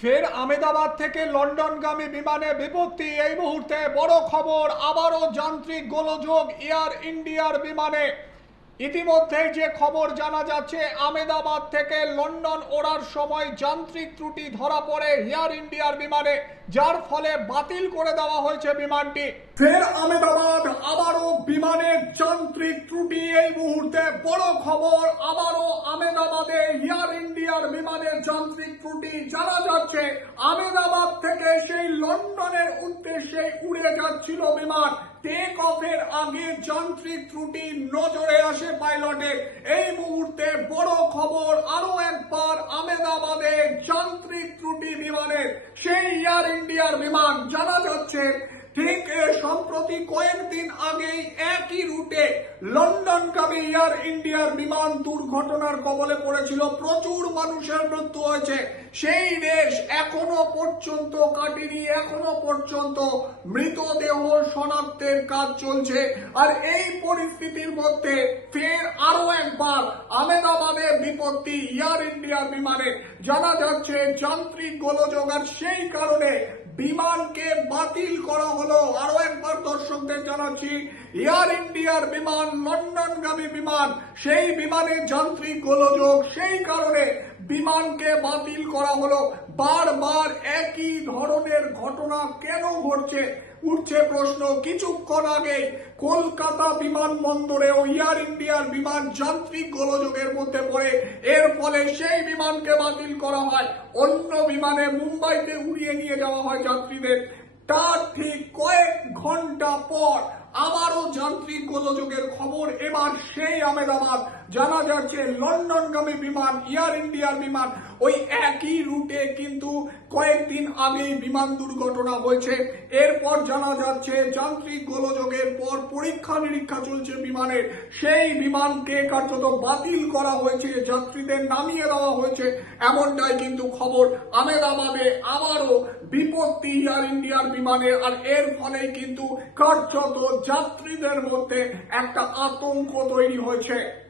ফের আমেদাবাদ থেকে লন্ডনগামী বিমানে বিপত্তি এই মুহূর্তে বড় খবর, আবারও যান্ত্রিক গোলযোগ এয়ার ইন্ডিয়ার বিমানে। ইতিমধ্যে যে খবর জানা যাচ্ছে আমেদাবাদ থেকে লন্ডন ওড়ার সময় যান্ত্রিক ত্রুটি ধরা পড়ে এয়ার ইন্ডিয়ার বিমানে, যার ফলে বাতিল করে দেওয়া হয়েছে বিমানটি। ফের আমেদাবাদ আবারও বিমানের যান্ত্রিক ত্রুটি। এই মুহূর্তে বড় খবর, আবারও আমেদাবাদে এয়ার বিমানের যান্ত্রিক ত্রুটি জানা যাচ্ছে। আমেদাবাদ থেকে সেই লন্ডনের উদ্দেশ্যে উড়ে যাচ্ছিল বিমান। টেক অফের আগে যান্ত্রিক ত্রুটি নজরে আসে পাইলটের। এই মুহূর্তে বড় খবর, আরও একবার আমেদাবাদে যান্ত্রিক ত্রুটি বিমানের। সেই এয়ার ইন্ডিয়ার বিমান জানা যাচ্ছে। ঠিক এ সম্প্রতি কয়েকদিন আগেই একই রুটে লন্ডনগামী এয়ার ইন্ডিয়ার বিমান দুর্ঘটনার কবলে পড়েছিল। প্রচুর মানুষের মৃত্যু হয়েছে। সেই দেশ এখনও পর্যন্ত কাটেনি, এখনও পর্যন্ত মৃতদেহ শনাক্তের কাজ চলছে। আর এই পরিস্থিতির মধ্যে ফের আরও একবার আমেদাবাদে বিপত্তি এয়ার ইন্ডিয়ার বিমানে। জানা যাচ্ছে, যান্ত্রিক গোলযোগ আর সেই কারণে বিমানকে বাতিল করা হলো। আরও একবার দর্শকদের জানাচ্ছি এয়ার ইন্ডিয়ার বিমান, লন্ডনগামী বিমান, সেই বিমানের যান্ত্রিক গোলযোগ, সেই কারণে বিমানকে বাতিল করা হলো। বারবার একই ধরনের ঘটনা কেন ঘটছে? উঠছে প্রশ্ন কিছুক্ষণ আগে কলকাতা বিমানবন্দরেও এয়ার ইন্ডিয়ার বিমান যান্ত্রিক গোলযোগের মধ্যে পড়ে। এর ফলে সেই বিমানকে বাতিল করা হয়। অন্য বিমানে মুম্বাইতে উড়িয়ে নিয়ে যাওয়া হয় যাত্রীদের। তার ঠিক কয়েক ঘণ্টা পর আবারও যান্ত্রিক গোলযোগের খবর। এবার সেই আমেদাবাদ, জানা যাচ্ছে লন্ডনগামী বিমান, এয়ার ইন্ডিয়ার বিমান, ওই একই রুটে কিন্তু কয়েকদিন আগেই বিমান দুর্ঘটনা হয়েছে। এরপর জানা যাচ্ছে যান্ত্রিক গোলযোগের পর পরীক্ষা নিরীক্ষা চলছে বিমানের। সেই বিমানকে কার্যত বাতিল করা হয়েছে, যাত্রীদের নামিয়ে দেওয়া হয়েছে, এমনটাই কিন্তু খবর। আমেদাবাদে আবারও বিপত্তি এয়ার ইন্ডিয়ার বিমানের, আর এর ফলে কিন্তু কার্যত যাত্রীদের মধ্যে একটা আতঙ্ক তৈরি হয়েছে।